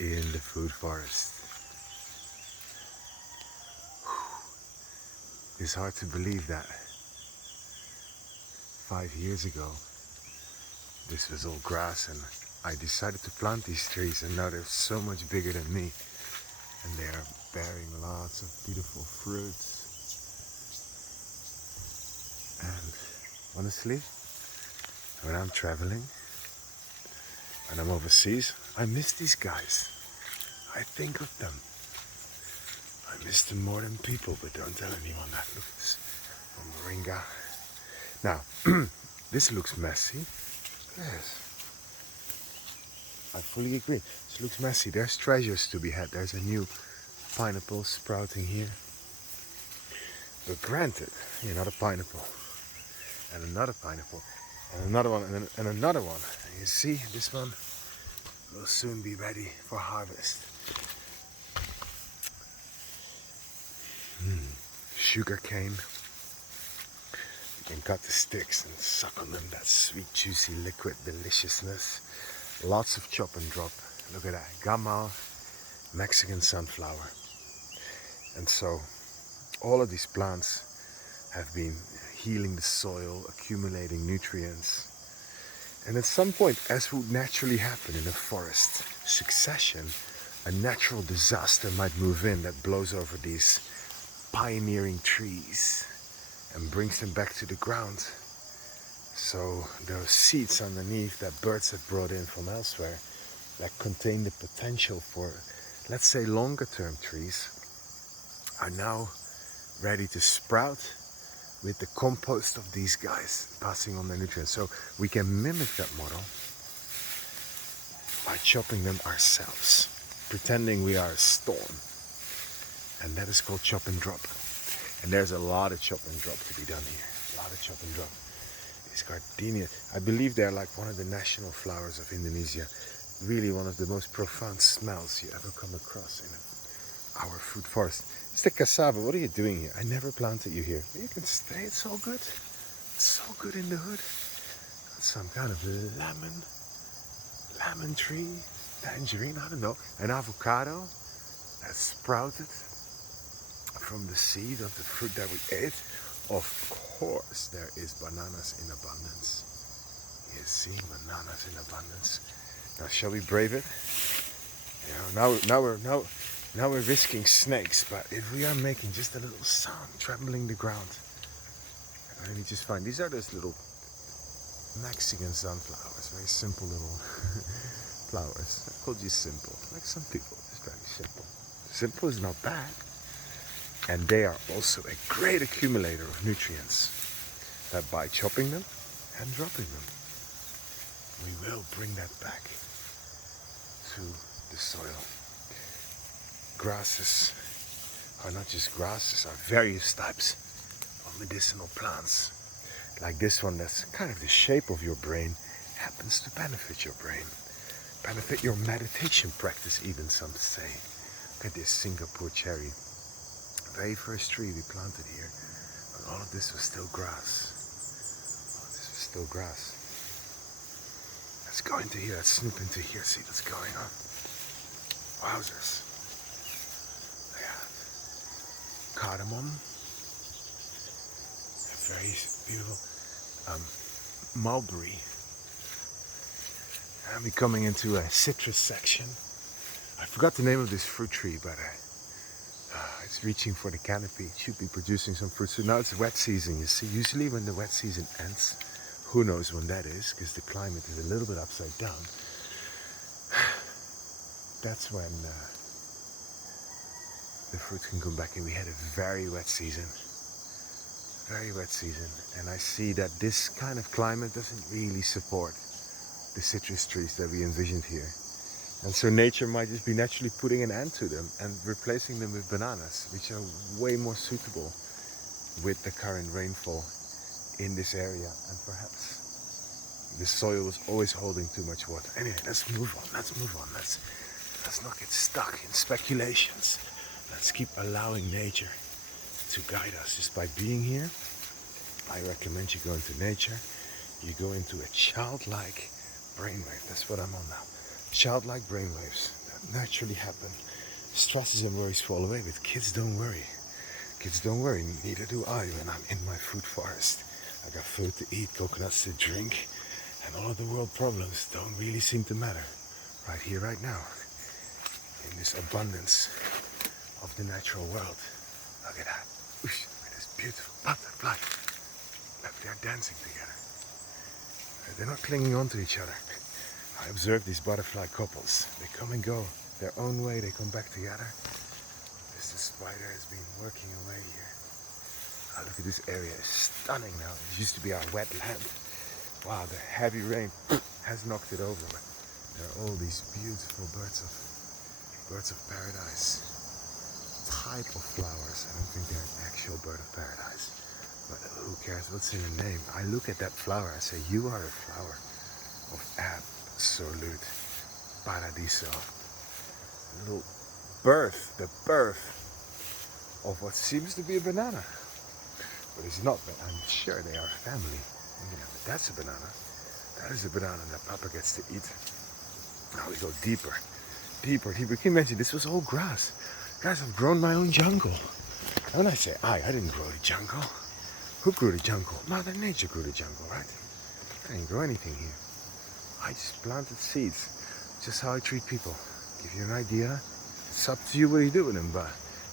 in the food forest. It's hard to believe that 5 years ago this was all grass, and I decided to plant these trees, and now they're so much bigger than me, and they are bearing lots of beautiful fruits. And honestly, when I'm traveling and I'm overseas, I miss these guys. I think of them. I miss them more than people, but don't tell anyone that. Look at this moringa. Now, this looks messy. Yes, I fully agree. This looks messy. There's treasures to be had. There's a new pineapple sprouting here. But granted, another pineapple, and another pineapple, and another one, and another one. And you see, this one will soon be ready for harvest. Sugar cane. You can cut the sticks and suck on them. That sweet, juicy liquid deliciousness. Lots of chop and drop. Look at that. Gamal, Mexican sunflower. And so, all of these plants have been healing the soil, accumulating nutrients. And at some point, as would naturally happen in a forest succession, a natural disaster might move in that blows over these pioneering trees and brings them back to the ground. So those seeds underneath that birds have brought in from elsewhere that contain the potential for, let's say, longer term trees are now ready to sprout with the compost of these guys passing on their nutrients. So we can mimic that model by chopping them ourselves, pretending we are a storm. And that is called chop and drop. And there's a lot of chop and drop to be done here. A lot of chop and drop. These gardenia, I believe they're like one of the national flowers of Indonesia. Really one of the most profound smells you ever come across in our food forest. Mr. Cassava, what are you doing here? I never planted you here. You can stay, it's all good. It's so good in the hood. Some kind of lemon tree, tangerine, I don't know. An avocado that sprouted from the seed of the fruit that we ate. Of course, there is bananas in abundance. You see, bananas in abundance. Now, shall we brave it? Now we're risking snakes, but if we are making just a little sound, trembling the ground, let me just find. These are those little Mexican sunflowers, very simple little flowers. I called you simple, like some people. It's very simple. Simple is not bad. And they are also a great accumulator of nutrients that by chopping them and dropping them, we will bring that back to the soil. Grasses are not just grasses, are various types of medicinal plants. Like this one that's kind of the shape of your brain happens to benefit your brain. Benefit your meditation practice even, some say. Look at this Singapore cherry. Very first tree we planted here, and all of this was still grass. All of this was still grass. Let's go into here, let's snoop into here, see what's going on. Wowzers. Yeah. Cardamom. A very beautiful mulberry. And we're coming into a citrus section. I forgot the name of this fruit tree, but it's reaching for the canopy. It should be producing some fruit. So now it's wet season, you see. Usually when the wet season ends, who knows when that is, because the climate is a little bit upside down. That's when the fruit can come back in. We had a very wet season. Very wet season. And I see that this kind of climate doesn't really support the citrus trees that we envisioned here. And so nature might just be naturally putting an end to them and replacing them with bananas, which are way more suitable with the current rainfall in this area. And perhaps the soil was always holding too much water. Anyway, let's move on. Let's not get stuck in speculations. Let's keep allowing nature to guide us. Just by being here, I recommend you go into nature. You go into a childlike brainwave. That's what I'm on now. Childlike brainwaves that naturally happen. Stresses and worries fall away, but kids don't worry. Kids don't worry, neither do I when I'm in my food forest. I got food to eat, coconuts to drink, and all of the world problems don't really seem to matter. Right here, right now, in this abundance of the natural world. Look at that. Oosh, look at this beautiful butterfly. Look, they're dancing together. They're not clinging on to each other. I observe these butterfly couples. They come and go their own way. They come back together. This spider has been working away here. Oh, look at this area. It's stunning now. It used to be our wetland. Wow, the heavy rain has knocked it over. But there are all these beautiful birds of paradise. Type of flowers. I don't think they're an actual bird of paradise. But who cares? What's in the name? I look at that flower. I say, you are a flower of absolute paradiso. Little birth, the birth of what seems to be a banana. But it's not, but I'm sure they are family. Yeah, but that's a banana. That is a banana that Papa gets to eat. Now we go deeper, deeper, deeper. Can you imagine? This was all grass. Guys, I've grown my own jungle. And when I say I didn't grow the jungle. Who grew the jungle? Mother Nature grew the jungle, right? I didn't grow anything here. I just planted seeds. Just how I treat people. Give you an idea. It's up to you what you do with them, but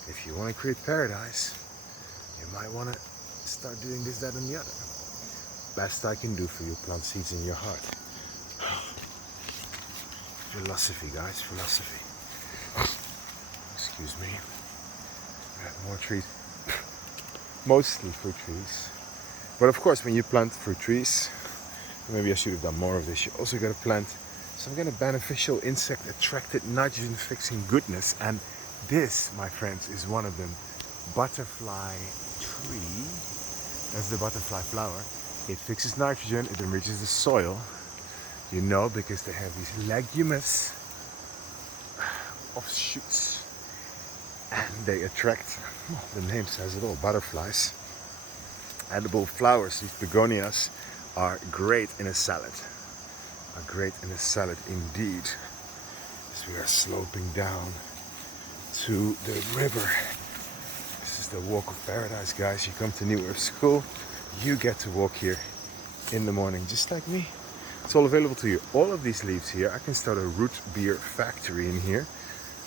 if you want to create paradise, you might want to start doing this, that, and the other. Best I can do for you, plant seeds in your heart. Philosophy, guys, philosophy. Excuse me. I have more trees. Mostly fruit trees. But of course, when you plant fruit trees, maybe I should have done more of this, you also got to plant some kind of beneficial insect attracted nitrogen fixing goodness. And this, my friends, is one of them. Butterfly tree. That's the butterfly flower. It fixes nitrogen, it enriches the soil. You know, because they have these leguminous offshoots. And they attract, well, the name says it all, butterflies. Edible flowers, these begonias, are great in a salad. Are great in a salad indeed. As we are sloping down to the river. This is the walk of paradise, guys. You come to New Earth School, you get to walk here in the morning, just like me. It's all available to you. All of these leaves here, I can start a root beer factory in here.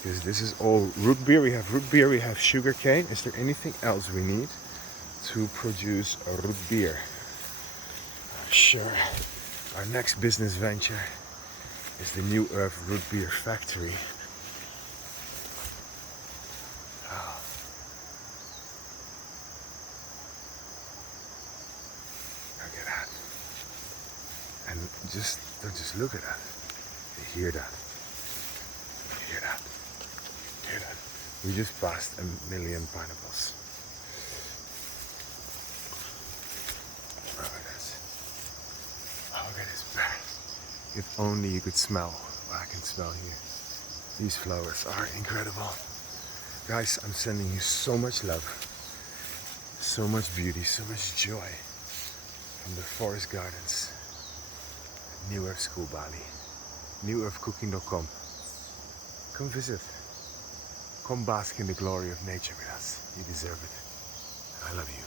Because this is all root beer. We have root beer, we have sugar cane. Is there anything else we need to produce a root beer? Sure. Our next business venture is the New Earth Root Beer Factory. Oh. Look at that. And don't just look at that. You hear that. You hear that. You hear that. We just passed 1 million pineapples. Look at this. Oh, look at this bird. If only you could smell what I can smell here. These flowers are incredible. Guys, I'm sending you so much love, so much beauty, so much joy from the forest gardens at New Earth School Bali. NewEarthCooking.com. Come visit. Come bask in the glory of nature with us. You deserve it. I love you.